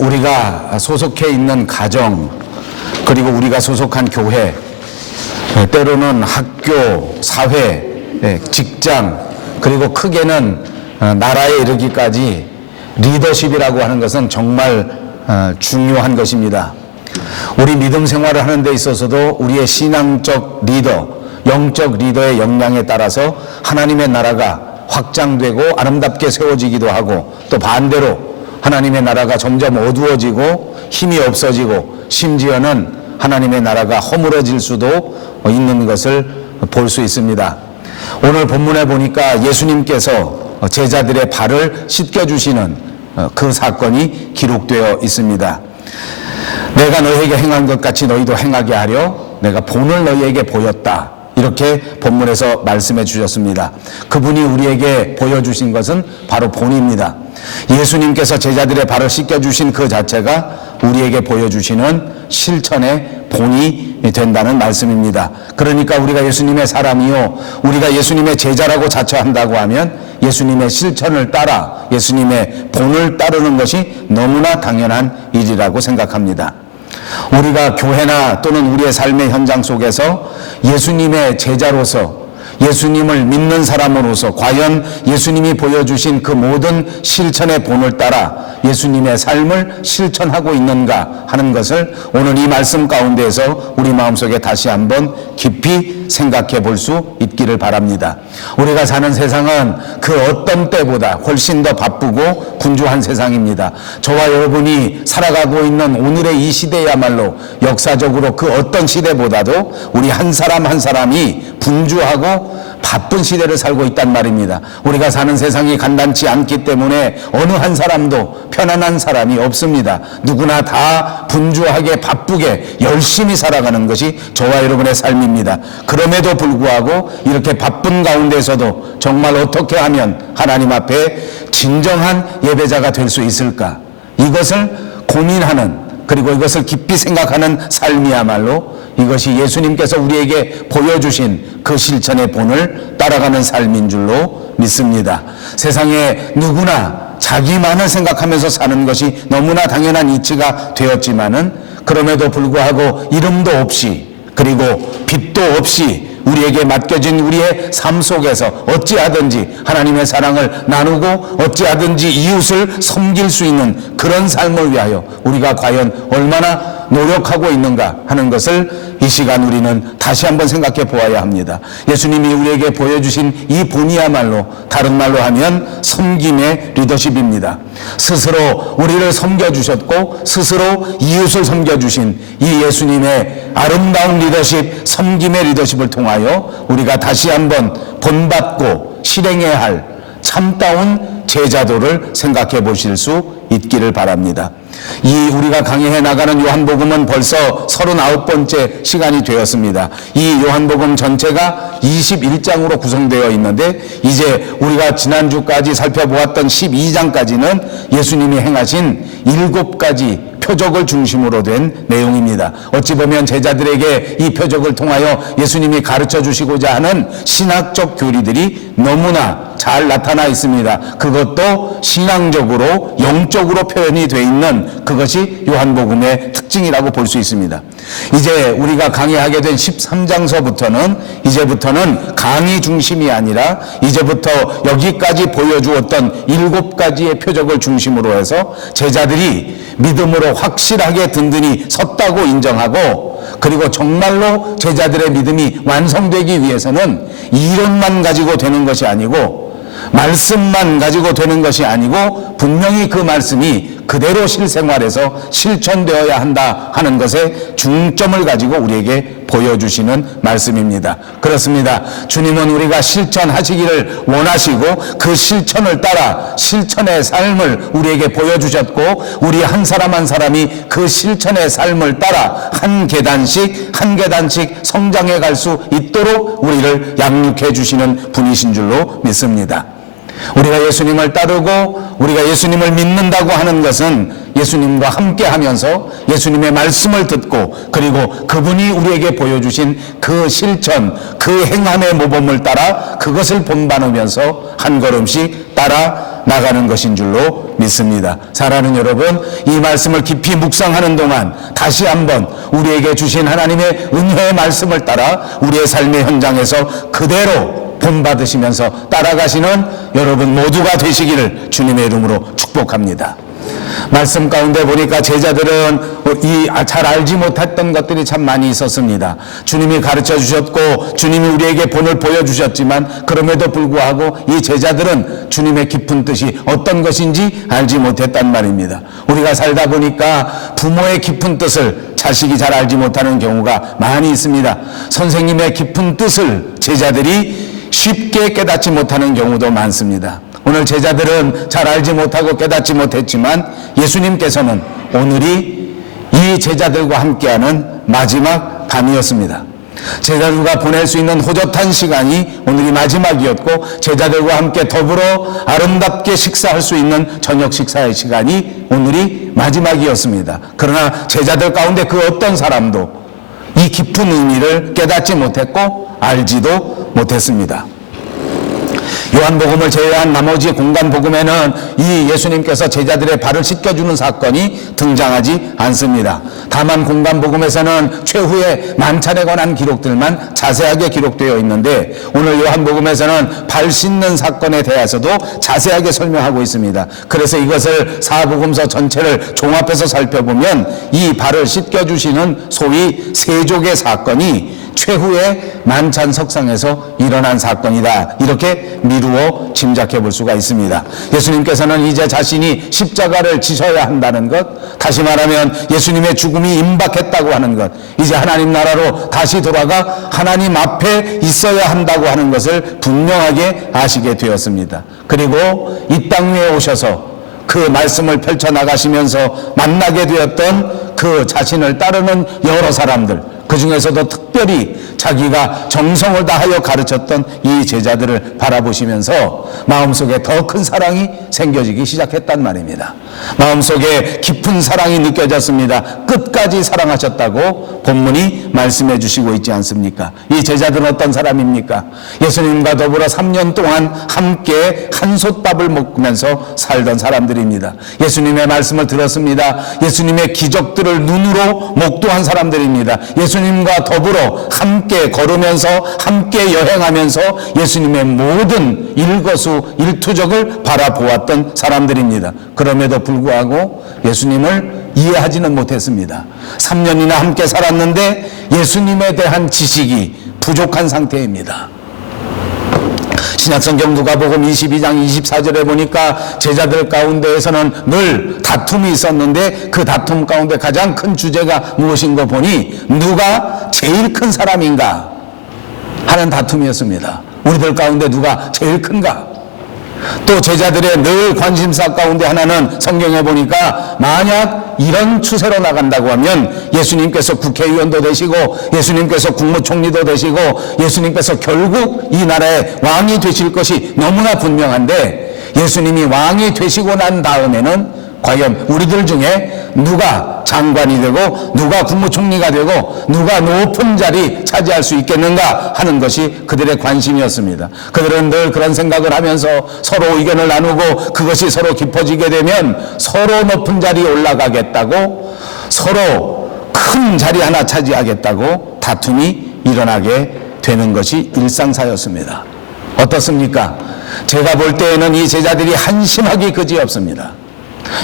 우리가 소속해 있는 가정, 그리고 우리가 소속한 교회, 때로는 학교, 사회, 직장, 그리고 크게는 나라에 이르기까지 리더십이라고 하는 것은 정말 중요한 것입니다. 우리 믿음 생활을 하는 데 있어서도 우리의 신앙적 리더, 영적 리더의 역량에 따라서 하나님의 나라가 확장되고 아름답게 세워지기도 하고, 또 반대로 하나님의 나라가 점점 어두워지고 힘이 없어지고 심지어는 하나님의 나라가 허물어질 수도 있는 것을 볼 수 있습니다. 오늘 본문에 보니까 예수님께서 제자들의 발을 씻겨주시는 그 사건이 기록되어 있습니다. 내가 너희에게 행한 것 같이 너희도 행하게 하려 내가 본을 너희에게 보였다, 이렇게 본문에서 말씀해 주셨습니다. 그분이 우리에게 보여주신 것은 바로 본입니다. 예수님께서 제자들의 발을 씻겨주신 그 자체가 우리에게 보여주시는 실천의 본이 된다는 말씀입니다. 그러니까 우리가 예수님의 사람이요, 우리가 예수님의 제자라고 자처한다고 하면 예수님의 실천을 따라 예수님의 본을 따르는 것이 너무나 당연한 일이라고 생각합니다. 우리가 교회나 또는 우리의 삶의 현장 속에서 예수님의 제자로서, 예수님을 믿는 사람으로서 과연 예수님이 보여주신 그 모든 실천의 본을 따라 예수님의 삶을 실천하고 있는가 하는 것을 오늘 이 말씀 가운데에서 우리 마음속에 다시 한번 깊이 생각해 볼 수 있기를 바랍니다. 우리가 사는 세상은 그 어떤 때보다 훨씬 더 바쁘고 분주한 세상입니다. 저와 여러분이 살아가고 있는 오늘의 이 시대야말로 역사적으로 그 어떤 시대보다도 우리 한 사람 한 사람이 분주하고 바쁜 시대를 살고 있단 말입니다. 우리가 사는 세상이 간단치 않기 때문에 어느 한 사람도 편안한 사람이 없습니다. 누구나 다 분주하게 바쁘게 열심히 살아가는 것이 저와 여러분의 삶입니다. 그럼에도 불구하고 이렇게 바쁜 가운데서도 정말 어떻게 하면 하나님 앞에 진정한 예배자가 될 수 있을까, 이것을 고민하는, 그리고 이것을 깊이 생각하는 삶이야말로 이것이 예수님께서 우리에게 보여주신 그 실천의 본을 따라가는 삶인 줄로 믿습니다. 세상에 누구나 자기만을 생각하면서 사는 것이 너무나 당연한 이치가 되었지만은, 그럼에도 불구하고 이름도 없이, 그리고 빛도 없이 우리에게 맡겨진 우리의 삶 속에서 어찌하든지 하나님의 사랑을 나누고 어찌하든지 이웃을 섬길 수 있는 그런 삶을 위하여 우리가 과연 얼마나 노력하고 있는가 하는 것을 이 시간 우리는 다시 한번 생각해 보아야 합니다. 예수님이 우리에게 보여주신 이 본이야말로 다른 말로 하면 섬김의 리더십입니다. 스스로 우리를 섬겨주셨고 스스로 이웃을 섬겨주신 이 예수님의 아름다운 리더십, 섬김의 리더십을 통하여 우리가 다시 한번 본받고 실행해야 할 참다운 제자도를 생각해 보실 수 있기를 바랍니다. 이 우리가 강의해 나가는 요한복음은 벌써 39번째 시간이 되었습니다. 이 요한복음 전체가 21장으로 구성되어 있는데, 이제 우리가 지난주까지 살펴보았던 12장까지는 예수님이 행하신 7가지 표적을 중심으로 된 내용입니다. 어찌 보면 제자들에게 이 표적을 통하여 예수님이 가르쳐 주시고자 하는 신학적 교리들이 너무나 잘 나타나 있습니다. 그것도 신앙적으로 영적으로 표현이 되어 있는 그것이 요한복음의 특징이라고 볼 수 있습니다. 이제 우리가 강의하게 된 13장서부터는 이제부터는 강의 중심이 아니라 이제부터 여기까지 보여주었던 7가지의 표적을 중심으로 해서 제자들이 믿음으로 확실하게 든든히 섰다고 인정하고, 그리고 정말로 제자들의 믿음이 완성되기 위해서는 이론만 가지고 되는 것이 아니고 말씀만 가지고 되는 것이 아니고 분명히 그 말씀이 그대로 실생활에서 실천되어야 한다 하는 것에 중점을 가지고 우리에게 보여주시는 말씀입니다. 그렇습니다. 주님은 우리가 실천하시기를 원하시고 그 실천을 따라 실천의 삶을 우리에게 보여주셨고, 우리 한 사람 한 사람이 그 실천의 삶을 따라 한 계단씩 성장해 갈 수 있도록 우리를 양육해 주시는 분이신 줄로 믿습니다. 우리가 예수님을 따르고 우리가 예수님을 믿는다고 하는 것은 예수님과 함께 하면서 예수님의 말씀을 듣고, 그리고 그분이 우리에게 보여주신 그 실천, 그 행함의 모범을 따라 그것을 본받으면서 한 걸음씩 따라 나가는 것인 줄로 믿습니다. 사랑하는 여러분, 이 말씀을 깊이 묵상하는 동안 다시 한번 우리에게 주신 하나님의 은혜의 말씀을 따라 우리의 삶의 현장에서 그대로 본받으시면서 따라가시는 여러분 모두가 되시기를 주님의 이름으로 축복합니다. 말씀 가운데 보니까 제자들은 잘 알지 못했던 것들이 참 많이 있었습니다. 주님이 가르쳐 주셨고 주님이 우리에게 본을 보여주셨지만 그럼에도 불구하고 이 제자들은 주님의 깊은 뜻이 어떤 것인지 알지 못했단 말입니다. 우리가 살다 보니까 부모의 깊은 뜻을 자식이 잘 알지 못하는 경우가 많이 있습니다. 선생님의 깊은 뜻을 제자들이 쉽게 깨닫지 못하는 경우도 많습니다. 오늘 제자들은 잘 알지 못하고 깨닫지 못했지만 예수님께서는 오늘이 이 제자들과 함께하는 마지막 밤이었습니다. 제자들과 보낼 수 있는 호젓한 시간이 오늘이 마지막이었고 제자들과 함께 더불어 아름답게 식사할 수 있는 저녁 식사의 시간이 오늘이 마지막이었습니다. 그러나 제자들 가운데 그 어떤 사람도 이 깊은 의미를 깨닫지 못했고 알지도 못했습니다. 요한복음을 제외한 나머지 공간복음에는 이 예수님께서 제자들의 발을 씻겨주는 사건이 등장하지 않습니다. 다만 공간복음에서는 최후의 만찬에 관한 기록들만 자세하게 기록되어 있는데 오늘 요한복음에서는 발 씻는 사건에 대해서도 자세하게 설명하고 있습니다. 그래서 이것을 사복음서 전체를 종합해서 살펴보면 이 발을 씻겨주시는 소위 세족의 사건이 최후의 만찬 석상에서 일어난 사건이다. 이렇게 미루어 짐작해 볼 수가 있습니다. 예수님께서는 이제 자신이 십자가를 지셔야 한다는 것, 다시 말하면 예수님의 죽음이 임박했다고 하는 것, 이제 하나님 나라로 다시 돌아가 하나님 앞에 있어야 한다고 하는 것을 분명하게 아시게 되었습니다. 그리고 이 땅 위에 오셔서 그 말씀을 펼쳐나가시면서 만나게 되었던 그 자신을 따르는 여러 사람들, 그 중에서도 특별히 자기가 정성을 다하여 가르쳤던 이 제자들을 바라보시면서 마음속에 더 큰 사랑이 생겨지기 시작했단 말입니다. 마음속에 깊은 사랑이 느껴졌습니다. 끝까지 사랑하셨다고 본문이 말씀해 주시고 있지 않습니까? 이 제자들은 어떤 사람입니까? 예수님과 더불어 3년 동안 함께 한솥밥을 먹으면서 살던 사람들입니다. 예수님의 말씀을 들었습니다. 예수님의 기적들을 눈으로 목도한 사람들입니다. 예수님과 더불어 함께 걸으면서 함께 여행하면서 예수님의 모든 일거수일투족을 바라보았던 사람들입니다. 그럼에도 불구하고 예수님을 이해하지는 못했습니다. 3년이나 함께 살았는데 예수님에 대한 지식이 부족한 상태입니다. 신약성경 누가복음 22장 24절에 보니까 제자들 가운데에서는 늘 다툼이 있었는데 그 다툼 가운데 가장 큰 주제가 무엇인가 보니 누가 제일 큰 사람인가 하는 다툼이었습니다. 우리들 가운데 누가 제일 큰가? 또 제자들의 늘 관심사 가운데 하나는 성경에 보니까 만약 이런 추세로 나간다고 하면 예수님께서 국회의원도 되시고 예수님께서 국무총리도 되시고 예수님께서 결국 이 나라의 왕이 되실 것이 너무나 분명한데 예수님이 왕이 되시고 난 다음에는 과연 우리들 중에 누가 장관이 되고 누가 국무총리가 되고 누가 높은 자리 차지할 수 있겠는가 하는 것이 그들의 관심이었습니다. 그들은 늘 그런 생각을 하면서 서로 의견을 나누고 그것이 서로 깊어지게 되면 서로 높은 자리에 올라가겠다고 서로 큰 자리 하나 차지하겠다고 다툼이 일어나게 되는 것이 일상사였습니다. 어떻습니까? 제가 볼 때에는 이 제자들이 한심하기 그지없습니다.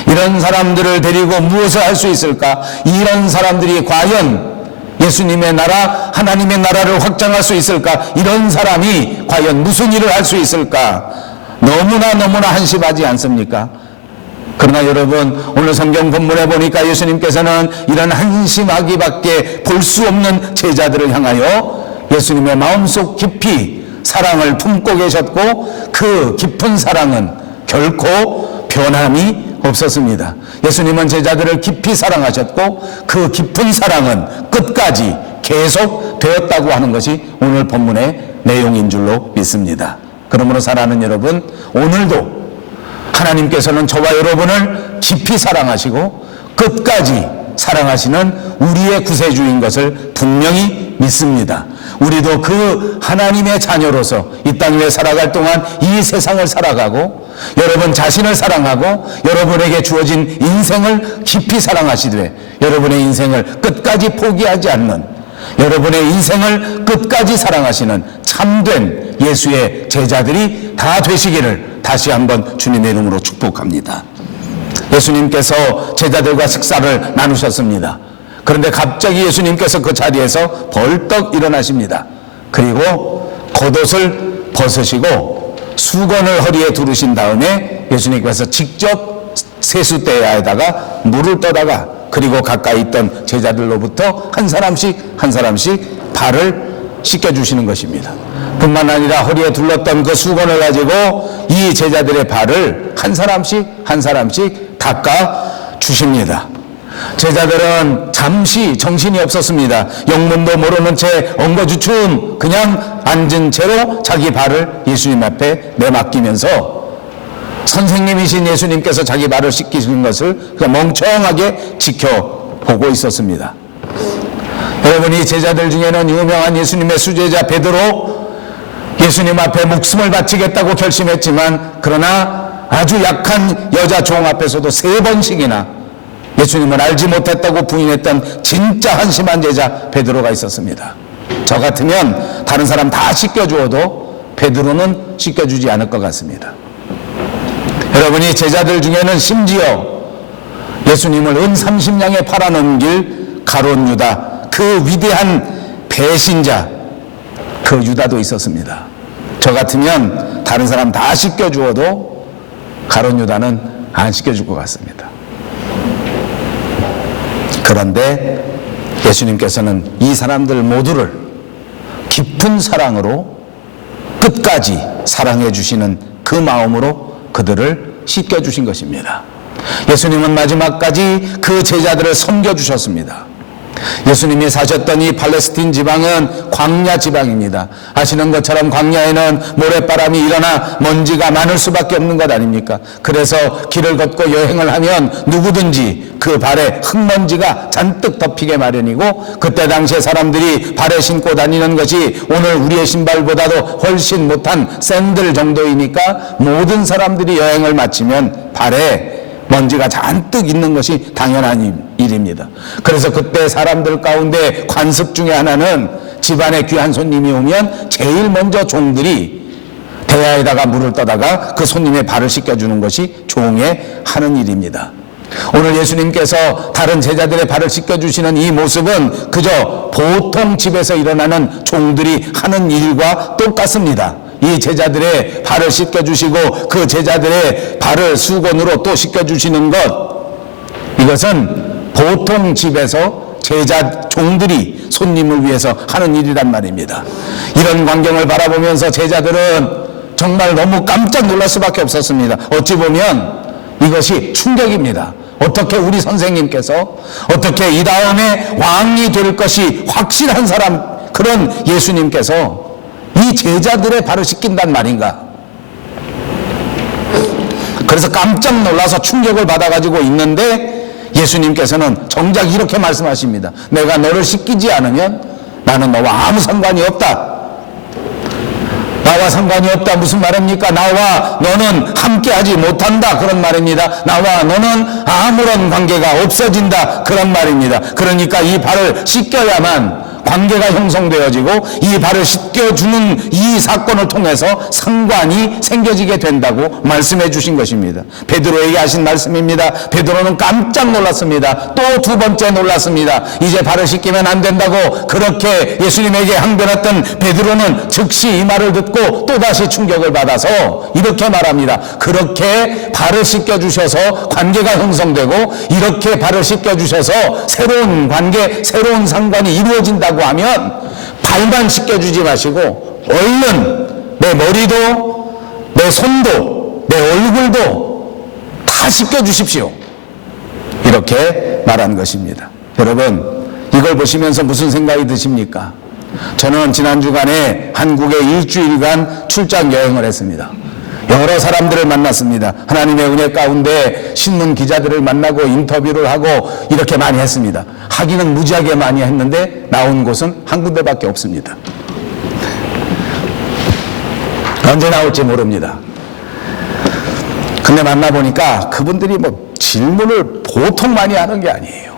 이런 사람들을 데리고 무엇을 할 수 있을까? 이런 사람들이 과연 예수님의 나라, 하나님의 나라를 확장할 수 있을까? 이런 사람이 과연 무슨 일을 할 수 있을까? 너무나 한심하지 않습니까? 그러나 여러분, 오늘 성경 본문에 보니까 예수님께서는 이런 한심하기밖에 볼 수 없는 제자들을 향하여 예수님의 마음속 깊이 사랑을 품고 계셨고 그 깊은 사랑은 결코 변함이 없었습니다. 예수님은 제자들을 깊이 사랑하셨고 그 깊은 사랑은 끝까지 계속 되었다고 하는 것이 오늘 본문의 내용인 줄로 믿습니다. 그러므로 사랑하는 여러분, 오늘도 하나님께서는 저와 여러분을 깊이 사랑하시고 끝까지 사랑하시는 우리의 구세주인 것을 분명히 믿습니다. 우리도 그 하나님의 자녀로서 이 땅 위에 살아갈 동안 이 세상을 살아가고 여러분 자신을 사랑하고 여러분에게 주어진 인생을 깊이 사랑하시되 여러분의 인생을 끝까지 포기하지 않는 여러분의 인생을 끝까지 사랑하시는 참된 예수의 제자들이 다 되시기를 다시 한번 주님의 이름으로 축복합니다. 예수님께서 제자들과 식사를 나누셨습니다. 그런데 갑자기 예수님께서 그 자리에서 벌떡 일어나십니다. 그리고 겉옷을 벗으시고 수건을 허리에 두르신 다음에 예수님께서 직접 세숫대야에다가 물을 떠다가 그리고 가까이 있던 제자들로부터 한 사람씩 발을 씻겨주시는 것입니다. 뿐만 아니라 허리에 둘렀던 그 수건을 가지고 이 제자들의 발을 한 사람씩 닦아 주십니다. 제자들은 잠시 정신이 없었습니다. 영문도 모르는 채 엉거주춤 그냥 앉은 채로 자기 발을 예수님 앞에 내맡기면서 선생님이신 예수님께서 자기 발을 씻기시는 것을 그냥 멍청하게 지켜보고 있었습니다. 여러분, 이 제자들 중에는 유명한 예수님의 수제자 베드로 예수님 앞에 목숨을 바치겠다고 결심했지만 그러나 아주 약한 여자 종 앞에서도 3번씩이나 예수님을 알지 못했다고 부인했던 진짜 한심한 제자 베드로가 있었습니다. 저 같으면 다른 사람 다 씻겨주어도 베드로는 씻겨주지 않을 것 같습니다. 여러분이 제자들 중에는 심지어 예수님을 은 30냥에 팔아넘길 가룟 유다, 그 위대한 배신자, 그 유다도 있었습니다. 저 같으면 다른 사람 다 씻겨주어도 가룟 유다는 안 씻겨줄 것 같습니다. 그런데 예수님께서는 이 사람들 모두를 깊은 사랑으로 끝까지 사랑해 주시는 그 마음으로 그들을 씻겨주신 것입니다. 예수님은 마지막까지 그 제자들을 섬겨주셨습니다. 예수님이 사셨던 이 팔레스틴 지방은 광야 지방입니다. 아시는 것처럼 광야에는 모래바람이 일어나 먼지가 많을 수밖에 없는 것 아닙니까? 그래서 길을 걷고 여행을 하면 누구든지 그 발에 흙먼지가 잔뜩 덮이게 마련이고, 그때 당시에 사람들이 발에 신고 다니는 것이 오늘 우리의 신발보다도 훨씬 못한 샌들 정도이니까 모든 사람들이 여행을 마치면 발에 먼지가 잔뜩 있는 것이 당연한 일입니다. 그래서 그때 사람들 가운데 관습 중에 하나는 집안에 귀한 손님이 오면 제일 먼저 종들이 대야에다가 물을 떠다가 그 손님의 발을 씻겨주는 것이 종의 하는 일입니다. 오늘 예수님께서 다른 제자들의 발을 씻겨주시는 이 모습은 그저 보통 집에서 일어나는 종들이 하는 일과 똑같습니다. 이 제자들의 발을 씻겨주시고 그 제자들의 발을 수건으로 또 씻겨주시는 것, 이것은 보통 집에서 제자 종들이 손님을 위해서 하는 일이란 말입니다. 이런 광경을 바라보면서 제자들은 정말 너무 깜짝 놀랄 수밖에 없었습니다. 어찌 보면 이것이 충격입니다. 어떻게 우리 선생님께서, 어떻게 이 다음에 왕이 될 것이 확실한 사람, 그런 예수님께서 이 제자들의 발을 씻긴단 말인가? 그래서 깜짝 놀라서 충격을 받아가지고 있는데 예수님께서는 정작 이렇게 말씀하십니다. 내가 너를 씻기지 않으면 나는 너와 아무 상관이 없다. 나와 상관이 없다 무슨 말입니까? 나와 너는 함께하지 못한다 그런 말입니다. 나와 너는 아무런 관계가 없어진다 그런 말입니다. 그러니까 이 발을 씻겨야만 관계가 형성되어지고 이 발을 씻겨주는 이 사건을 통해서 상관이 생겨지게 된다고 말씀해 주신 것입니다. 베드로에게 하신 말씀입니다. 베드로는 깜짝 놀랐습니다. 또 두 번째 놀랐습니다. 이제 발을 씻기면 안 된다고 그렇게 예수님에게 항변했던 베드로는 즉시 이 말을 듣고 또다시 충격을 받아서 이렇게 말합니다. 그렇게 발을 씻겨주셔서 관계가 형성되고 이렇게 발을 씻겨주셔서 새로운 관계, 새로운 상관이 이루어진다고 하면 발만 씻겨주지 마시고 얼른 내 머리도 내 손도 내 얼굴도 다 씻겨주십시오. 이렇게 말한 것입니다. 여러분, 이걸 보시면서 무슨 생각이 드십니까? 저는 지난 주간에 한국에 일주일간 출장 여행을 했습니다. 여러 사람들을 만났습니다. 하나님의 은혜 가운데 신문 기자들을 만나고 인터뷰를 하고 이렇게 많이 했습니다. 하기는 무지하게 많이 했는데 나온 곳은 한 군데밖에 없습니다. 언제 나올지 모릅니다. 근데 만나보니까 그분들이 뭐 질문을 보통 많이 하는 게 아니에요.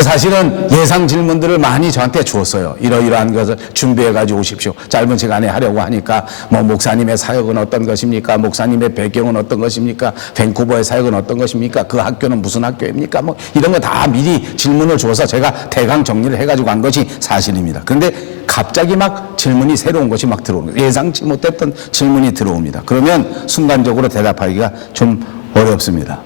사실은 예상 질문들을 많이 저한테 주었어요. 이러이러한 것을 준비해가지고 오십시오. 짧은 시간에 하려고 하니까 뭐 목사님의 사역은 어떤 것입니까? 목사님의 배경은 어떤 것입니까? 밴쿠버의 사역은 어떤 것입니까? 그 학교는 무슨 학교입니까? 뭐 이런 거 다 미리 질문을 줘서 제가 대강 정리를 해가지고 한 것이 사실입니다. 그런데 갑자기 막 질문이 새로운 것이 막 들어오는 거예요. 예상치 못했던 질문이 들어옵니다. 그러면 순간적으로 대답하기가 좀 어렵습니다.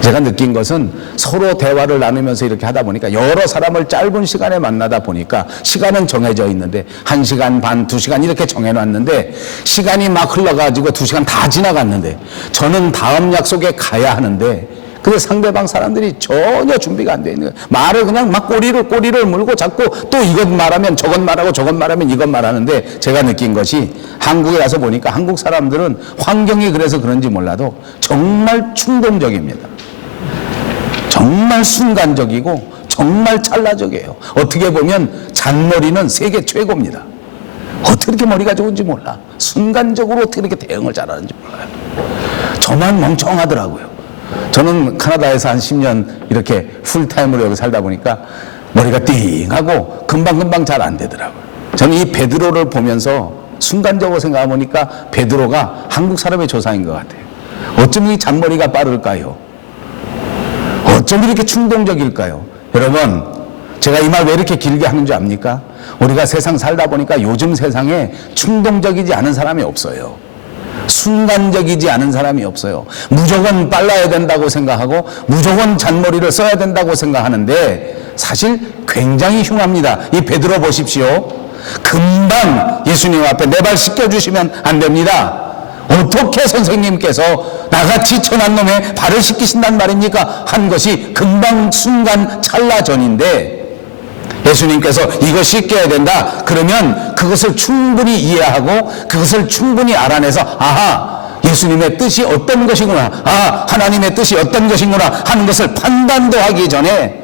제가 느낀 것은 서로 대화를 나누면서 이렇게 하다 보니까 여러 사람을 짧은 시간에 만나다 보니까 시간은 정해져 있는데 1시간 반, 2시간 이렇게 정해놨는데 시간이 막 흘러가지고 2시간 다 지나갔는데 저는 다음 약속에 가야 하는데 근데 상대방 사람들이 전혀 준비가 안 돼 있는 거예요. 말을 그냥 막 꼬리를 물고 자꾸 또 이것 말하면 저것 말하고 저것 말하면 이것 말하는데 제가 느낀 것이 한국에 가서 보니까 한국 사람들은 환경이 그래서 그런지 몰라도 정말 충동적입니다. 정말 순간적이고 정말 찰나적이에요. 어떻게 보면 잔머리는 세계 최고입니다. 어떻게 이렇게 머리가 좋은지 몰라. 순간적으로 어떻게 이렇게 대응을 잘하는지 몰라요. 저만 멍청하더라고요. 저는 카나다에서 한 10년 이렇게 풀타임으로 여기 살다 보니까 머리가 띵하고 금방금방 잘 안 되더라고요. 저는 이 베드로를 보면서 순간적으로 생각해 보니까 베드로가 한국 사람의 조상인 것 같아요. 어쩜 이 잔머리가 빠를까요? 어쩜 이렇게 충동적일까요? 여러분, 제가 이 말 왜 이렇게 길게 하는 줄 압니까? 우리가 세상 살다 보니까 요즘 세상에 충동적이지 않은 사람이 없어요. 순간적이지 않은 사람이 없어요. 무조건 빨라야 된다고 생각하고 무조건 잔머리를 써야 된다고 생각하는데 사실 굉장히 흉합니다. 이 베드로 보십시오. 금방 예수님 앞에 내 발 씻겨주시면 안 됩니다. 어떻게 선생님께서 나같이 천한 놈의 발을 씻기신단 말입니까? 한 것이 금방 순간 찰나 전인데 예수님께서 이거 씻겨야 된다. 그러면 그것을 충분히 이해하고 그것을 충분히 알아내서 아하, 예수님의 뜻이 어떤 것이구나. 아, 하나님의 뜻이 어떤 것이구나 하는 것을 판단도 하기 전에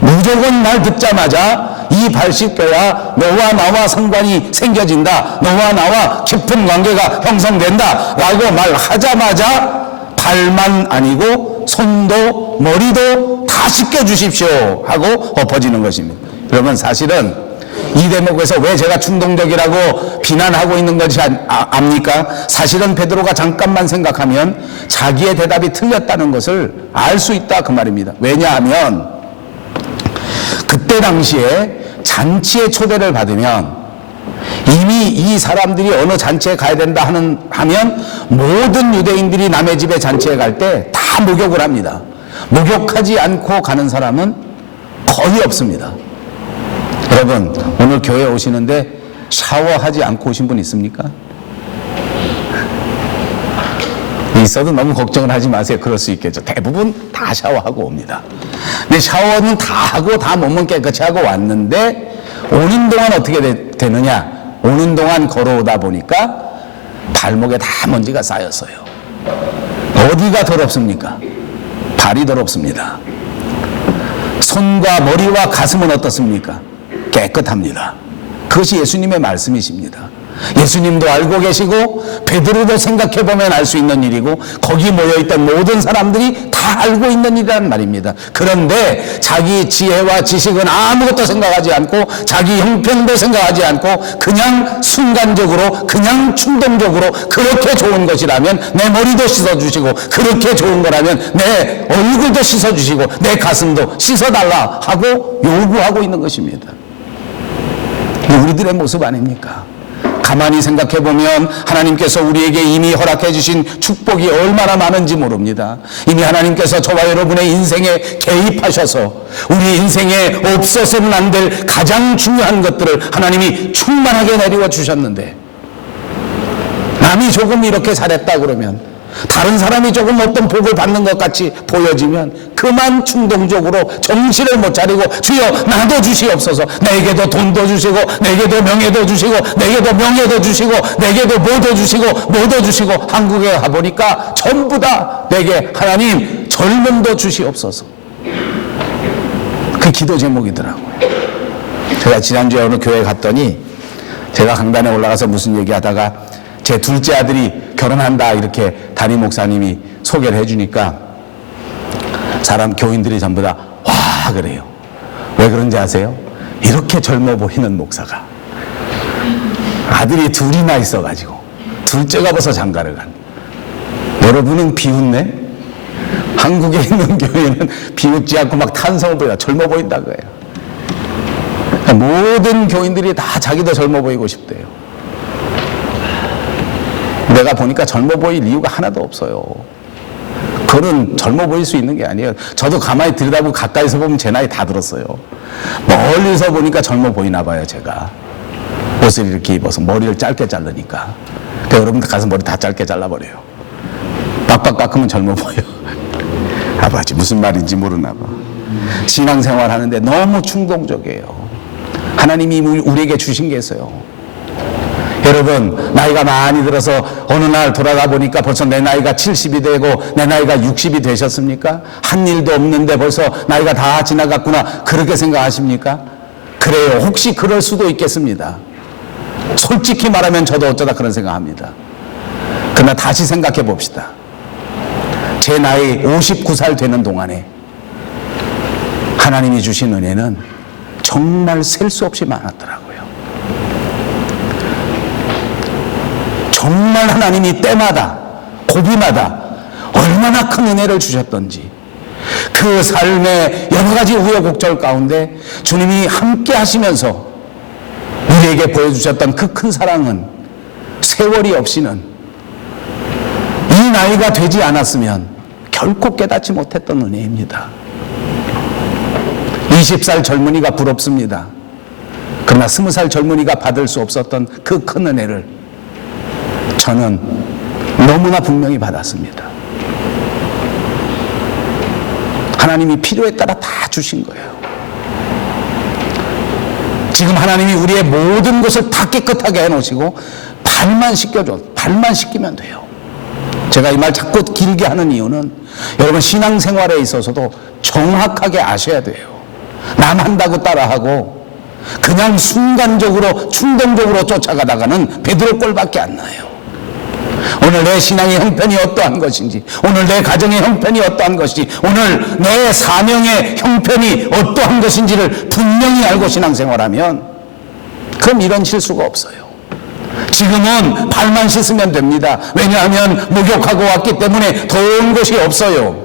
무조건 말 듣자마자 이 발 씻겨야 너와 나와 상관이 생겨진다. 너와 나와 깊은 관계가 형성된다. 라고 말하자마자 발만 아니고 손도 머리도 다 씻겨주십시오 하고 엎어지는 것입니다. 여러분, 사실은 이 대목에서 왜 제가 충동적이라고 비난하고 있는 것이 압니까? 사실은 베드로가 잠깐만 생각하면 자기의 대답이 틀렸다는 것을 알 수 있다 그 말입니다. 왜냐하면 그때 당시에 잔치에 초대를 받으면 이미 이 사람들이 어느 잔치에 가야 된다 하면 모든 유대인들이 남의 집에 잔치에 갈 때 다 목욕을 합니다. 목욕하지 않고 가는 사람은 거의 없습니다. 여러분, 오늘 교회 오시는데 샤워하지 않고 오신 분 있습니까? 있어도 너무 걱정을 하지 마세요. 그럴 수 있겠죠. 대부분 다 샤워하고 옵니다. 근데 샤워는 다 하고 다 몸은 깨끗이 하고 왔는데 오는 동안 어떻게 되느냐? 오는 동안 걸어오다 보니까 발목에 다 먼지가 쌓였어요. 어디가 더럽습니까? 발이 더럽습니다. 손과 머리와 가슴은 어떻습니까? 깨끗합니다. 그것이 예수님의 말씀이십니다. 예수님도 알고 계시고 베드로도 생각해보면 알 수 있는 일이고 거기 모여있던 모든 사람들이 다 알고 있는 일이란 말입니다. 그런데 자기 지혜와 지식은 아무것도 생각하지 않고 자기 형편도 생각하지 않고 그냥 순간적으로 그냥 충동적으로 그렇게 좋은 것이라면 내 머리도 씻어주시고 그렇게 좋은 거라면 내 얼굴도 씻어주시고 내 가슴도 씻어달라 하고 요구하고 있는 것입니다. 우리들의 모습 아닙니까? 가만히 생각해보면 하나님께서 우리에게 이미 허락해 주신 축복이 얼마나 많은지 모릅니다. 이미 하나님께서 저와 여러분의 인생에 개입하셔서 우리 인생에 없어서는 안 될 가장 중요한 것들을 하나님이 충만하게 내리워 주셨는데 남이 조금 이렇게 잘했다 그러면 다른 사람이 조금 어떤 복을 받는 것 같이 보여지면 그만 충동적으로 정신을 못 차리고 주여 나도 주시옵소서. 내게도 돈도 주시고 내게도 명예도 주시고 내게도 명예도 주시고 내게도 뭐도 주시고 뭐도 주시고 한국에 가보니까 전부 다 내게 하나님 젊음도 주시옵소서. 그 기도 제목이더라고요. 제가 지난주에 어느 교회 갔더니 제가 강단에 올라가서 무슨 얘기하다가 제 둘째 아들이 결혼한다 이렇게 담임 목사님이 소개를 해주니까 사람 교인들이 전부 다 와 그래요. 왜 그런지 아세요? 이렇게 젊어 보이는 목사가 아들이 둘이나 있어가지고 둘째가 벌써 장가를 간. 여러분은 비웃네? 한국에 있는 교회는 비웃지 않고 막 탄성을 보여 젊어 보인다 그래요. 모든 교인들이 다 자기도 젊어 보이고 싶대요. 내가 보니까 젊어 보일 이유가 하나도 없어요. 그거는 젊어 보일 수 있는 게 아니에요. 저도 가만히 들여다보고 가까이서 보면 제 나이 다 들었어요. 멀리서 보니까 젊어 보이나 봐요. 제가 옷을 이렇게 입어서 머리를 짧게 자르니까. 그러니까 여러분들 가서 머리 다 짧게 잘라버려요. 빡빡 깎으면 젊어 보여. 아버지 무슨 말인지 모르나 봐. 신앙생활 하는데 너무 충동적이에요. 하나님이 우리에게 주신 게 있어요. 여러분 나이가 많이 들어서 어느 날 돌아가 보니까 벌써 내 나이가 70이 되고 내 나이가 60이 되셨습니까? 한 일도 없는데 벌써 나이가 다 지나갔구나 그렇게 생각하십니까? 그래요. 혹시 그럴 수도 있겠습니다. 솔직히 말하면 저도 어쩌다 그런 생각합니다. 그러나 다시 생각해 봅시다. 제 나이 59살 되는 동안에 하나님이 주신 은혜는 정말 셀 수 없이 많았더라고요. 정말 하나님이 때마다 고비마다 얼마나 큰 은혜를 주셨던지 그 삶의 여러 가지 우여곡절 가운데 주님이 함께 하시면서 우리에게 보여주셨던 그 큰 사랑은 세월이 없이는 이 나이가 되지 않았으면 결코 깨닫지 못했던 은혜입니다. 20살 젊은이가 부럽습니다. 그러나 20살 젊은이가 받을 수 없었던 그 큰 은혜를 저는 너무나 분명히 받았습니다. 하나님이 필요에 따라 다 주신 거예요. 지금 하나님이 우리의 모든 것을 다 깨끗하게 해놓으시고 발만 씻기면 돼요. 제가 이 말 자꾸 길게 하는 이유는 여러분 신앙생활에 있어서도 정확하게 아셔야 돼요. 남 한다고 따라하고 그냥 순간적으로 충동적으로 쫓아가다가는 베드로 꼴밖에 안 나요. 오늘 내 신앙의 형편이 어떠한 것인지, 오늘 내 가정의 형편이 어떠한 것인지, 오늘 내 사명의 형편이 어떠한 것인지를 분명히 알고 신앙생활하면 그럼 이런 실수가 없어요. 지금은 발만 씻으면 됩니다. 왜냐하면 목욕하고 왔기 때문에 더운 곳이 없어요.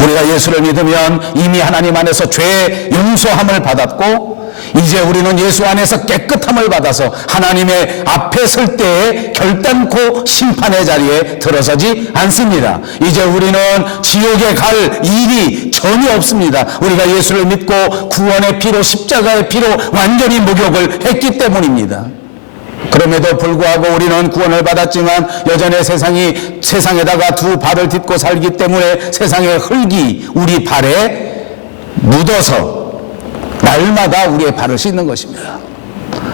우리가 예수를 믿으면 이미 하나님 안에서 죄 용서함을 받았고 이제 우리는 예수 안에서 깨끗함을 받아서 하나님의 앞에 설 때에 결단코 심판의 자리에 들어서지 않습니다. 이제 우리는 지옥에 갈 일이 전혀 없습니다. 우리가 예수를 믿고 구원의 피로 십자가의 피로 완전히 목욕을 했기 때문입니다. 그럼에도 불구하고 우리는 구원을 받았지만 여전히 세상에다가 두 발을 딛고 살기 때문에 세상의 흙이 우리 발에 묻어서 날마다 우리의 발을 씻는 것입니다.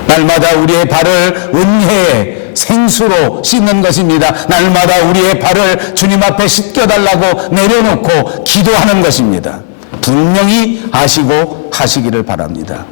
날마다 우리의 발을 은혜의 생수로 씻는 것입니다. 날마다 우리의 발을 주님 앞에 씻겨달라고 내려놓고 기도하는 것입니다. 분명히 아시고 하시기를 바랍니다.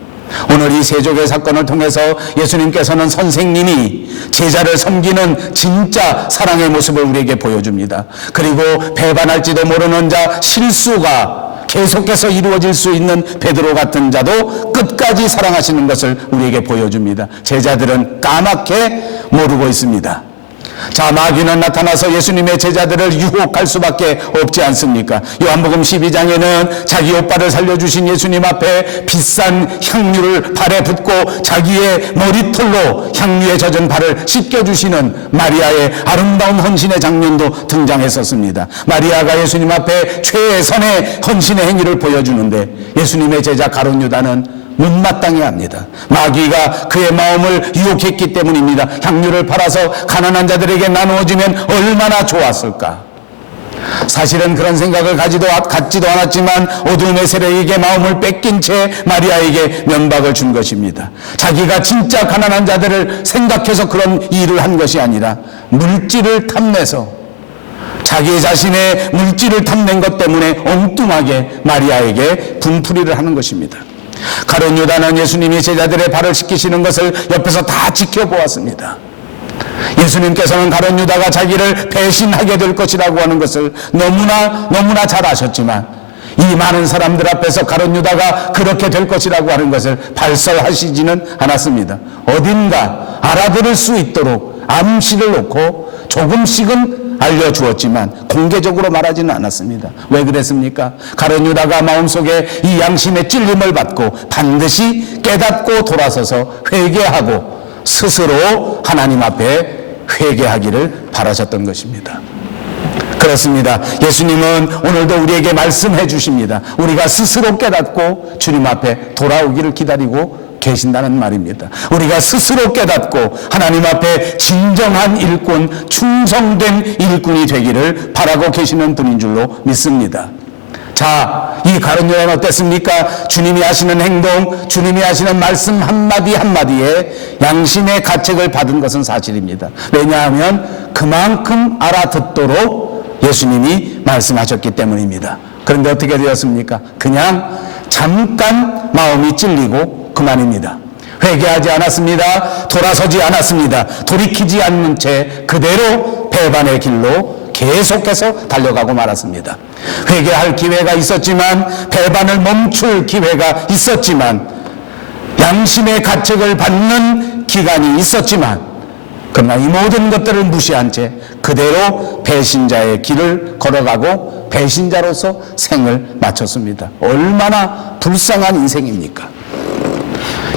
오늘 이 세족의 사건을 통해서 예수님께서는 선생님이 제자를 섬기는 진짜 사랑의 모습을 우리에게 보여줍니다. 그리고 배반할지도 모르는 자, 실수가 계속해서 이루어질 수 있는 베드로 같은 자도 끝까지 사랑하시는 것을 우리에게 보여줍니다. 제자들은 까맣게 모르고 있습니다. 자, 마귀는 나타나서 예수님의 제자들을 유혹할 수밖에 없지 않습니까? 요한복음 12장에는 자기 오빠를 살려주신 예수님 앞에 비싼 향유를 발에 붓고 자기의 머리털로 향유에 젖은 발을 씻겨주시는 마리아의 아름다운 헌신의 장면도 등장했었습니다. 마리아가 예수님 앞에 최선의 헌신의 행위를 보여주는데 예수님의 제자 가룟 유다는 못마땅해 합니다. 마귀가 그의 마음을 유혹했기 때문입니다. 향유를 팔아서 가난한 자들에게 나누어주면 얼마나 좋았을까. 사실은 그런 생각을 갖지도 않았지만 어두움의 세력에게 마음을 뺏긴 채 마리아에게 면박을 준 것입니다. 자기가 진짜 가난한 자들을 생각해서 그런 일을 한 것이 아니라 물질을 탐내서 자기 자신의 물질을 탐낸 것 때문에 엉뚱하게 마리아에게 분풀이를 하는 것입니다. 가룟 유다는 예수님이 제자들의 발을 씻기시는 것을 옆에서 다 지켜보았습니다. 예수님께서는 가룟 유다가 자기를 배신하게 될 것이라고 하는 것을 너무나 잘 아셨지만, 이 많은 사람들 앞에서 가룟 유다가 그렇게 될 것이라고 하는 것을 발설하시지는 않았습니다. 어딘가 알아들을 수 있도록 암시를 놓고 조금씩은 알려주었지만 공개적으로 말하지는 않았습니다. 왜 그랬습니까? 가룟 유다가 마음속에 이 양심의 찔림을 받고 반드시 깨닫고 돌아서서 회개하고 스스로 하나님 앞에 회개하기를 바라셨던 것입니다. 그렇습니다. 예수님은 오늘도 우리에게 말씀해 주십니다. 우리가 스스로 깨닫고 주님 앞에 돌아오기를 기다리고 계신다는 말입니다. 우리가 스스로 깨닫고 하나님 앞에 진정한 일꾼, 충성된 일꾼이 되기를 바라고 계시는 분인 줄로 믿습니다. 자, 이 가룟 유다는 어땠습니까? 주님이 하시는 행동, 주님이 하시는 말씀 한마디 한마디에 양심의 가책을 받은 것은 사실입니다. 왜냐하면 그만큼 알아듣도록 예수님이 말씀하셨기 때문입니다. 그런데 어떻게 되었습니까? 그냥 잠깐 마음이 찔리고 그만입니다. 회개하지 않았습니다. 돌아서지 않았습니다. 돌이키지 않는 채 그대로 배반의 길로 계속해서 달려가고 말았습니다. 회개할 기회가 있었지만, 배반을 멈출 기회가 있었지만, 양심의 가책을 받는 기간이 있었지만, 그러나 이 모든 것들을 무시한 채 그대로 배신자의 길을 걸어가고 배신자로서 생을 마쳤습니다. 얼마나 불쌍한 인생입니까?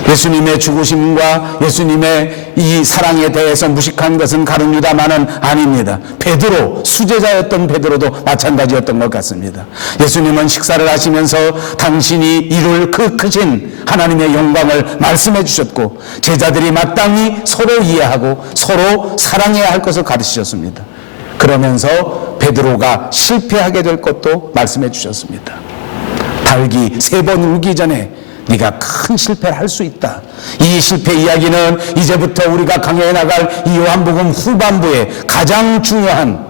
예수님의 죽으심과 예수님의 이 사랑에 대해서 무식한 것은 가룟 유다만은 아닙니다. 베드로, 수제자였던 베드로도 마찬가지였던 것 같습니다. 예수님은 식사를 하시면서 당신이 이룰 그 크신 하나님의 영광을 말씀해 주셨고, 제자들이 마땅히 서로 이해하고 서로 사랑해야 할 것을 가르치셨습니다. 그러면서 베드로가 실패하게 될 것도 말씀해 주셨습니다. 닭이 3번 울기 전에 네가 큰 실패를 할 수 있다. 이 실패 이야기는 이제부터 우리가 강해해 나갈 이 요한복음 후반부에 가장 중요한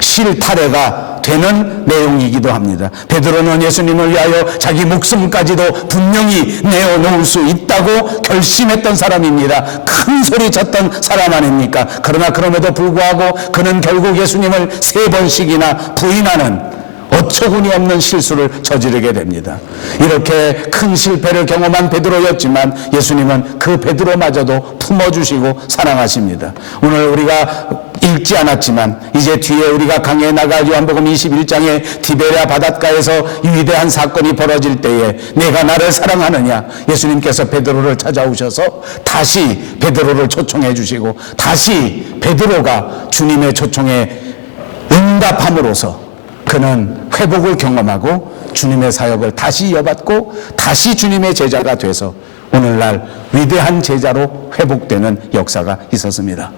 실타래가 되는 내용이기도 합니다. 베드로는 예수님을 위하여 자기 목숨까지도 분명히 내어놓을 수 있다고 결심했던 사람입니다. 큰 소리 쳤던 사람 아닙니까? 그러나 그럼에도 불구하고 그는 결국 예수님을 3번씩이나 부인하는 어처구니 없는 실수를 저지르게 됩니다. 이렇게 큰 실패를 경험한 베드로였지만 예수님은 그 베드로마저도 품어주시고 사랑하십니다. 오늘 우리가 읽지 않았지만 이제 뒤에 우리가 강해 나갈 요한복음 21장에 디베랴 바닷가에서 위대한 사건이 벌어질 때에 내가 나를 사랑하느냐, 예수님께서 베드로를 찾아오셔서 다시 베드로를 초청해 주시고 다시 베드로가 주님의 초청에 응답함으로써 그는 회복을 경험하고 주님의 사역을 다시 이어받고 다시 주님의 제자가 돼서 오늘날 위대한 제자로 회복되는 역사가 있었습니다.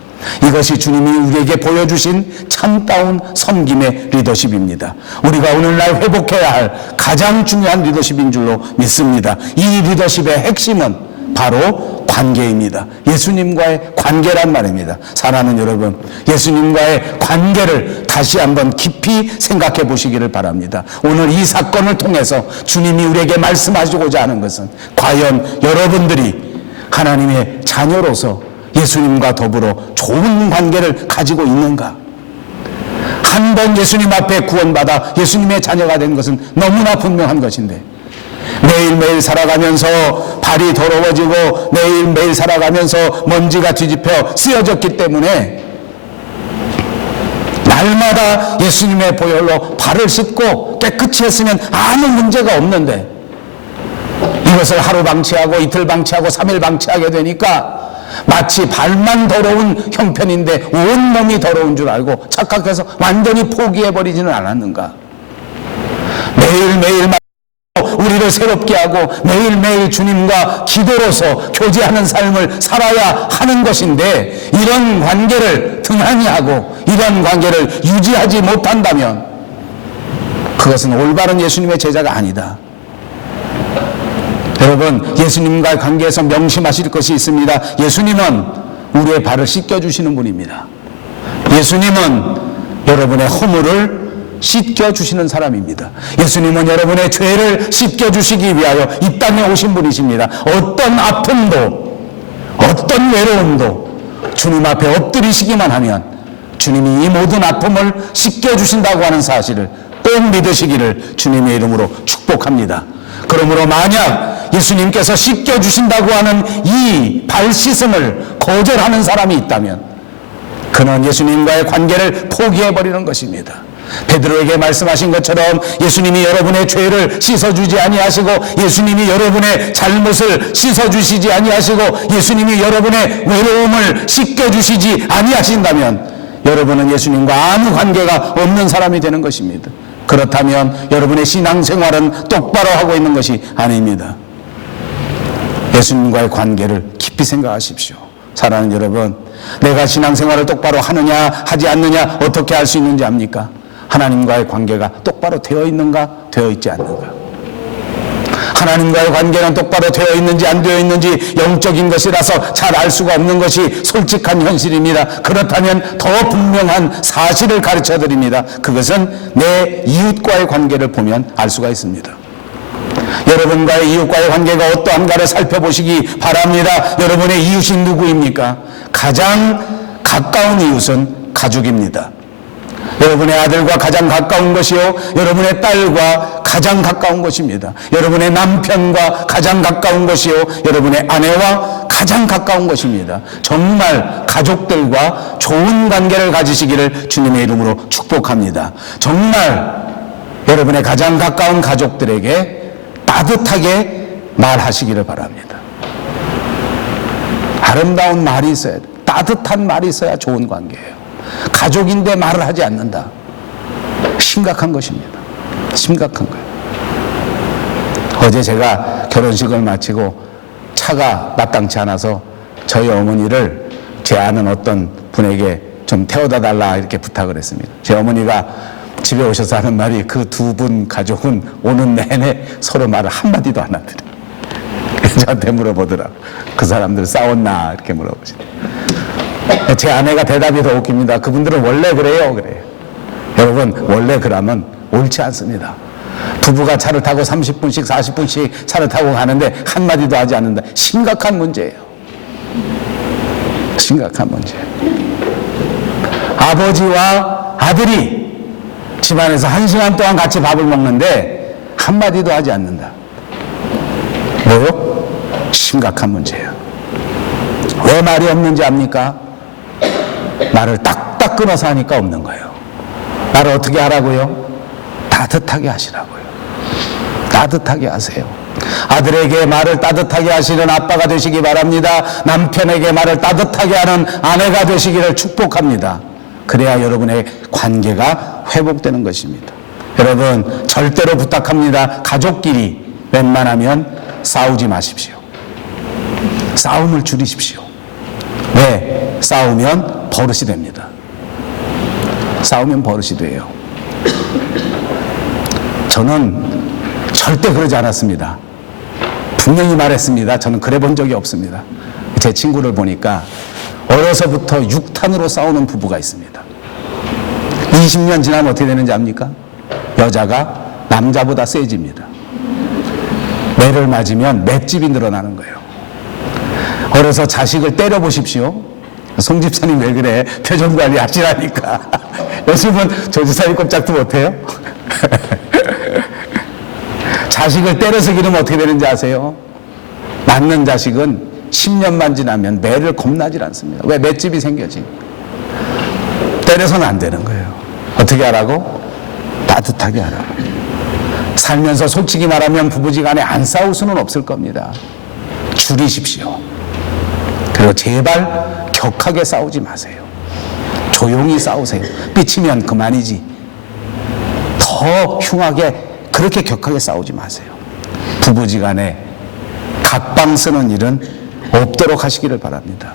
이것이 주님이 우리에게 보여주신 참다운 섬김의 리더십입니다. 우리가 오늘날 회복해야 할 가장 중요한 리더십인 줄로 믿습니다. 이 리더십의 핵심은 바로 관계입니다. 예수님과의 관계란 말입니다. 사랑하는 여러분, 예수님과의 관계를 다시 한번 깊이 생각해 보시기를 바랍니다. 오늘 이 사건을 통해서 주님이 우리에게 말씀하시고자 하는 것은 과연 여러분들이 하나님의 자녀로서 예수님과 더불어 좋은 관계를 가지고 있는가? 한 번 예수님 앞에 구원받아 예수님의 자녀가 된 것은 너무나 분명한 것인데 매일매일 살아가면서 발이 더러워지고 매일매일 살아가면서 먼지가 뒤집혀 쓰여졌기 때문에 날마다 예수님의 보혈로 발을 씻고 깨끗이 했으면 아무 문제가 없는데 이것을 하루 방치하고 이틀 방치하고 3일 방치하게 되니까 마치 발만 더러운 형편인데 온몸이 더러운 줄 알고 착각해서 완전히 포기해버리지는 않았는가? 매일매일 우리를 새롭게 하고 매일매일 주님과 기도로서 교제하는 삶을 살아야 하는 것인데 이런 관계를 등한히 하고 이런 관계를 유지하지 못한다면 그것은 올바른 예수님의 제자가 아니다. 여러분, 예수님과의 관계에서 명심하실 것이 있습니다. 예수님은 우리의 발을 씻겨주시는 분입니다. 예수님은 여러분의 허물을 씻겨주시는 사람입니다. 예수님은 여러분의 죄를 씻겨주시기 위하여 이 땅에 오신 분이십니다. 어떤 아픔도 어떤 외로움도 주님 앞에 엎드리시기만 하면 주님이 이 모든 아픔을 씻겨주신다고 하는 사실을 꼭 믿으시기를 주님의 이름으로 축복합니다. 그러므로 만약 예수님께서 씻겨주신다고 하는 이 발 씻음을 거절하는 사람이 있다면 그는 예수님과의 관계를 포기해버리는 것입니다. 베드로에게 말씀하신 것처럼 예수님이 여러분의 죄를 씻어주지 아니하시고 예수님이 여러분의 잘못을 씻어주시지 아니하시고 예수님이 여러분의 외로움을 씻겨주시지 아니하신다면 여러분은 예수님과 아무 관계가 없는 사람이 되는 것입니다. 그렇다면 여러분의 신앙생활은 똑바로 하고 있는 것이 아닙니다. 예수님과의 관계를 깊이 생각하십시오. 사랑하는 여러분, 내가 신앙생활을 똑바로 하느냐 하지 않느냐 어떻게 알 수 있는지 압니까? 하나님과의 관계가 똑바로 되어 있는가 되어 있지 않는가. 하나님과의 관계는 똑바로 되어 있는지 안 되어 있는지 영적인 것이라서 잘 알 수가 없는 것이 솔직한 현실입니다. 그렇다면 더 분명한 사실을 가르쳐 드립니다. 그것은 내 이웃과의 관계를 보면 알 수가 있습니다. 여러분과의 이웃과의 관계가 어떠한가를 살펴보시기 바랍니다. 여러분의 이웃이 누구입니까? 가장 가까운 이웃은 가족입니다. 여러분의 아들과 가장 가까운 것이요, 여러분의 딸과 가장 가까운 것입니다. 여러분의 남편과 가장 가까운 것이요, 여러분의 아내와 가장 가까운 것입니다. 정말 가족들과 좋은 관계를 가지시기를 주님의 이름으로 축복합니다. 정말 여러분의 가장 가까운 가족들에게 따뜻하게 말하시기를 바랍니다. 아름다운 말이 있어야 돼. 따뜻한 말이 있어야 좋은 관계예요. 가족인데 말을 하지 않는다. 심각한 것입니다. 심각한 거예요. 어제 제가 결혼식을 마치고 차가 마땅치 않아서 저희 어머니를 제 아는 어떤 분에게 좀 태워다 달라 이렇게 부탁을 했습니다. 제 어머니가 집에 오셔서 하는 말이 그 두 분 가족은 오는 내내 서로 말을 한마디도 안 하더래요. 저한테 물어보더라고. 그 사람들 싸웠나 이렇게 물어보시더라고요. 제 아내가 대답이 더 웃깁니다. 그분들은 원래 그래요. 여러분, 원래 그러면 옳지 않습니다. 부부가 차를 타고 30분씩 40분씩 차를 타고 가는데 한마디도 하지 않는다. 심각한 문제예요. 심각한 문제예요. 아버지와 아들이 집안에서 1시간 동안 같이 밥을 먹는데 한마디도 하지 않는다. 뭐요? 심각한 문제예요. 왜 말이 없는지 압니까? 말을 딱딱 끊어서 하니까 없는 거예요. 말을 어떻게 하라고요? 따뜻하게 하시라고요. 따뜻하게 하세요. 아들에게 말을 따뜻하게 하시는 아빠가 되시기 바랍니다. 남편에게 말을 따뜻하게 하는 아내가 되시기를 축복합니다. 그래야 여러분의 관계가 회복되는 것입니다. 여러분, 절대로 부탁합니다. 가족끼리 웬만하면 싸우지 마십시오. 싸움을 줄이십시오. 왜? 싸우면 버릇이 됩니다. 싸우면 버릇이 돼요. 저는 절대 그러지 않았습니다. 분명히 말했습니다. 저는 그래 본 적이 없습니다. 제 친구를 보니까 어려서부터 6탄으로 싸우는 부부가 있습니다. 20년 지나면 어떻게 되는지 압니까? 여자가 남자보다 세집니다. 매를 맞으면 맷집이 늘어나는 거예요. 어려서 자식을 때려보십시오. 송 집사님 왜 그래? 표정 관리 하시라니까. 요즘은 조지사님 꼼짝도 못해요? 자식을 때려서 기르면 어떻게 되는지 아세요? 낳는 자식은 10년만 지나면 매를 겁나질 않습니다. 왜? 맷집이 생겨지. 때려서는 안 되는 거예요. 어떻게 하라고? 따뜻하게 하라고. 살면서 솔직히 말하면 부부지간에 안 싸울 수는 없을 겁니다. 줄이십시오. 그리고 제발 격하게 싸우지 마세요. 조용히 싸우세요. 삐치면 그만이지. 더 흉하게 그렇게 격하게 싸우지 마세요. 부부지간에 각방 쓰는 일은 없도록 하시기를 바랍니다.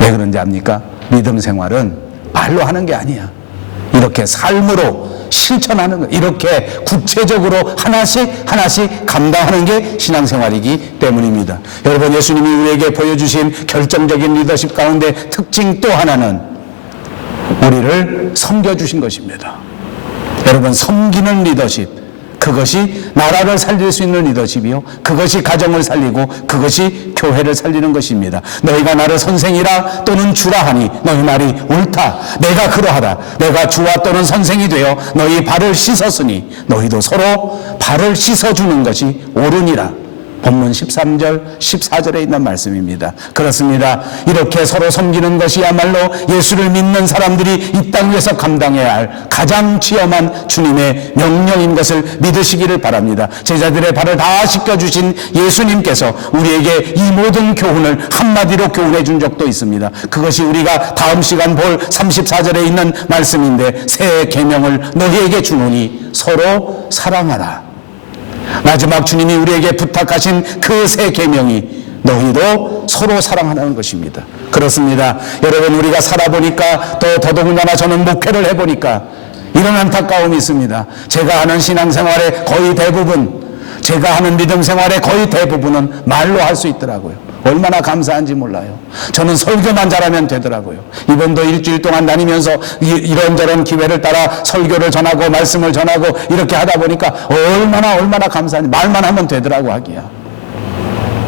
왜 그런지 압니까? 믿음 생활은 말로 하는 게 아니야. 이렇게 삶으로 실천하는 것, 이렇게 구체적으로 하나씩 감당하는 게 신앙생활이기 때문입니다. 여러분, 예수님이 우리에게 보여주신 결정적인 리더십 가운데 특징 또 하나는 우리를 섬겨주신 것입니다. 여러분, 섬기는 리더십, 그것이 나라를 살릴 수 있는 리더십이요, 그것이 가정을 살리고 그것이 교회를 살리는 것입니다. 너희가 나를 선생이라 또는 주라 하니 너희 말이 옳다. 내가 그러하다. 내가 주와 또는 선생이 되어 너희 발을 씻었으니 너희도 서로 발을 씻어주는 것이 옳으니라. 본문 13절, 14절에 있는 말씀입니다. 그렇습니다. 이렇게 서로 섬기는 것이야말로 예수를 믿는 사람들이 이 땅에서 감당해야 할 가장 지엄한 주님의 명령인 것을 믿으시기를 바랍니다. 제자들의 발을 다 씻겨주신 예수님께서 우리에게 이 모든 교훈을 한마디로 교훈해 준 적도 있습니다. 그것이 우리가 다음 시간 볼 34절에 있는 말씀인데, 새 계명을 너희에게 주노니 서로 사랑하라. 마지막 주님이 우리에게 부탁하신 그 새 계명이 너희도 서로 사랑하는 것입니다. 그렇습니다. 여러분, 우리가 살아보니까 또 더더군다나 저는 목회를 해보니까 이런 안타까움이 있습니다. 제가 하는 신앙생활의 거의 대부분, 제가 하는 믿음 생활의 거의 대부분은 말로 할 수 있더라고요. 얼마나 감사한지 몰라요. 저는 설교만 잘하면 되더라고요. 이번도 일주일 동안 다니면서 이런저런 기회를 따라 설교를 전하고 말씀을 전하고 이렇게 하다 보니까 얼마나 감사한지, 말만 하면 되더라고 하기야.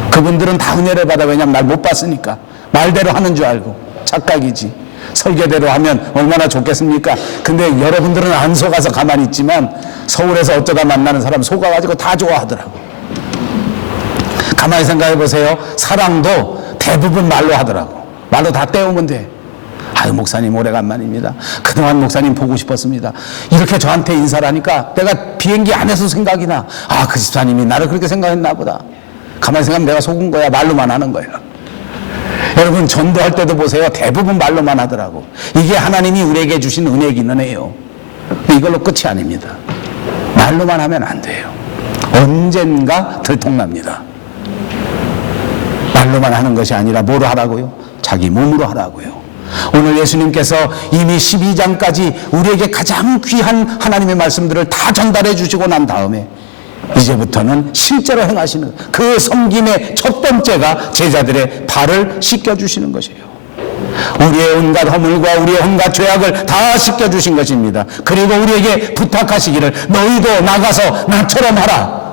그분들은 다 은혜를 받아. 왜냐면 날 못 봤으니까. 말대로 하는 줄 알고. 착각이지. 설교대로 하면 얼마나 좋겠습니까? 근데 여러분들은 안 속아서 가만히 있지만 서울에서 어쩌다 만나는 사람 속아가지고 다 좋아하더라고. 가만히 생각해 보세요. 사랑도 대부분 말로 하더라고. 말로 다 때우면 돼. 아유, 목사님 오래간만입니다. 그동안 목사님 보고 싶었습니다. 이렇게 저한테 인사를 하니까 내가 비행기 안에서 생각이 나. 아, 그 집사님이 나를 그렇게 생각했나 보다. 가만히 생각하면 내가 속은 거야. 말로만 하는 거야. 여러분, 전도할 때도 보세요. 대부분 말로만 하더라고. 이게 하나님이 우리에게 주신 은혜기는 해요. 이걸로 끝이 아닙니다. 말로만 하면 안 돼요. 언젠가 들통납니다. 말로만 하는 것이 아니라 뭐로 하라고요? 자기 몸으로 하라고요. 오늘 예수님께서 이미 12장까지 우리에게 가장 귀한 하나님의 말씀들을 다 전달해 주시고 난 다음에 이제부터는 실제로 행하시는 그 섬김의 첫 번째가 제자들의 발을 씻겨주시는 것이에요. 우리의 온갖 허물과 우리의 온갖 죄악을 다 씻겨주신 것입니다. 그리고 우리에게 부탁하시기를 너희도 나가서 나처럼 하라.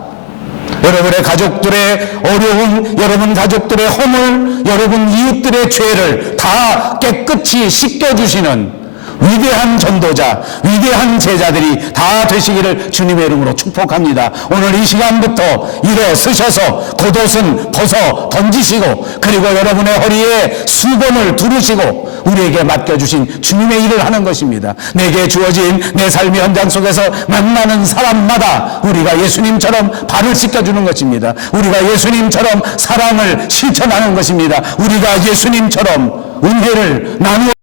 여러분의 가족들의 어려움, 여러분 가족들의 허물, 여러분 이웃들의 죄를 다 깨끗이 씻겨주시는 위대한 전도자, 위대한 제자들이 다 되시기를 주님의 이름으로 축복합니다. 오늘 이 시간부터 일어서셔서 겉옷은 벗어 던지시고, 그리고 여러분의 허리에 수건을 두르시고 우리에게 맡겨주신 주님의 일을 하는 것입니다. 내게 주어진 내 삶의 현장 속에서 만나는 사람마다 우리가 예수님처럼 발을 씻겨주는 것입니다. 우리가 예수님처럼 사랑을 실천하는 것입니다. 우리가 예수님처럼 은혜를 나누어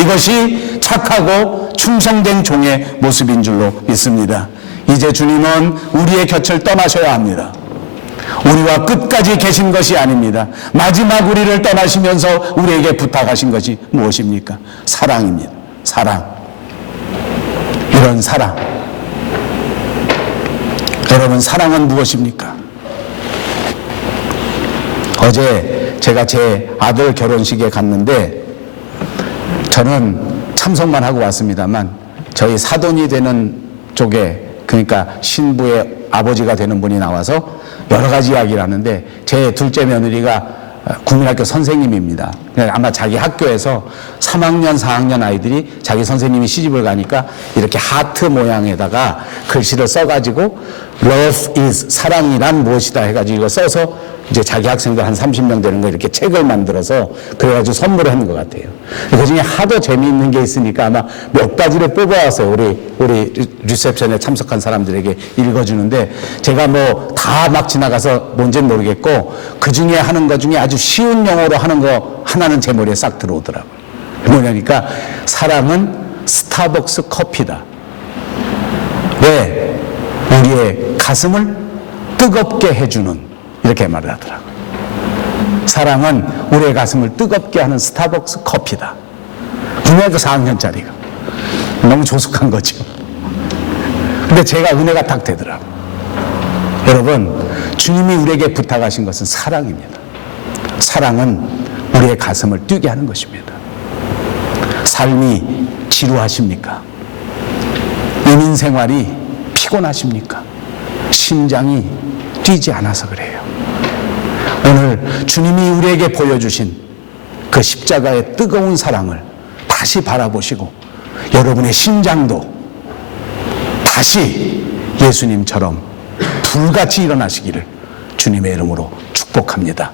이것이 착하고 충성된 종의 모습인 줄로 믿습니다. 이제 주님은 우리의 곁을 떠나셔야 합니다. 우리와 끝까지 계신 것이 아닙니다. 마지막 우리를 떠나시면서 우리에게 부탁하신 것이 무엇입니까? 사랑입니다. 사랑. 이런 사랑. 여러분, 사랑은 무엇입니까? 어제 제가 제 아들 결혼식에 갔는데 저는 참석만 하고 왔습니다만 저희 사돈이 되는 쪽에, 그러니까 신부의 아버지가 되는 분이 나와서 여러 가지 이야기를 하는데, 제 둘째 며느리가 국민학교 선생님입니다. 아마 자기 학교에서 3학년, 4학년 아이들이 자기 선생님이 시집을 가니까 이렇게 하트 모양에다가 글씨를 써가지고 Love is, 사랑이란 무엇이다 해가지고 이거 써서 이제 자기 학생들 한 30명 되는 거 이렇게 책을 만들어서 그래가지고 선물을 하는 것 같아요. 그 중에 하도 재미있는 게 있으니까 아마 몇 가지를 뽑아왔어요. 우리 리셉션에 참석한 사람들에게 읽어주는데, 제가 뭐 다 막 지나가서 뭔지는 모르겠고 그 중에 하는 것 중에 아주 쉬운 영어로 하는 거 하나는 제 머리에 싹 들어오더라고요. 뭐냐니까 사랑은 스타벅스 커피다. 왜? 우리의 가슴을 뜨겁게 해주는, 이렇게 말을 하더라고요. 사랑은 우리의 가슴을 뜨겁게 하는 스타벅스 커피다. 국민학교 4학년짜리가. 너무 조숙한 거죠. 근데 제가 은혜가 딱 되더라고요. 여러분, 주님이 우리에게 부탁하신 것은 사랑입니다. 사랑은 우리의 가슴을 뛰게 하는 것입니다. 삶이 지루하십니까? 이민 생활이 피곤하십니까? 심장이 뛰지 않아서 그래요. 오늘 주님이 우리에게 보여주신 그 십자가의 뜨거운 사랑을 다시 바라보시고 여러분의 심장도 다시 예수님처럼 불같이 일어나시기를 주님의 이름으로 축복합니다.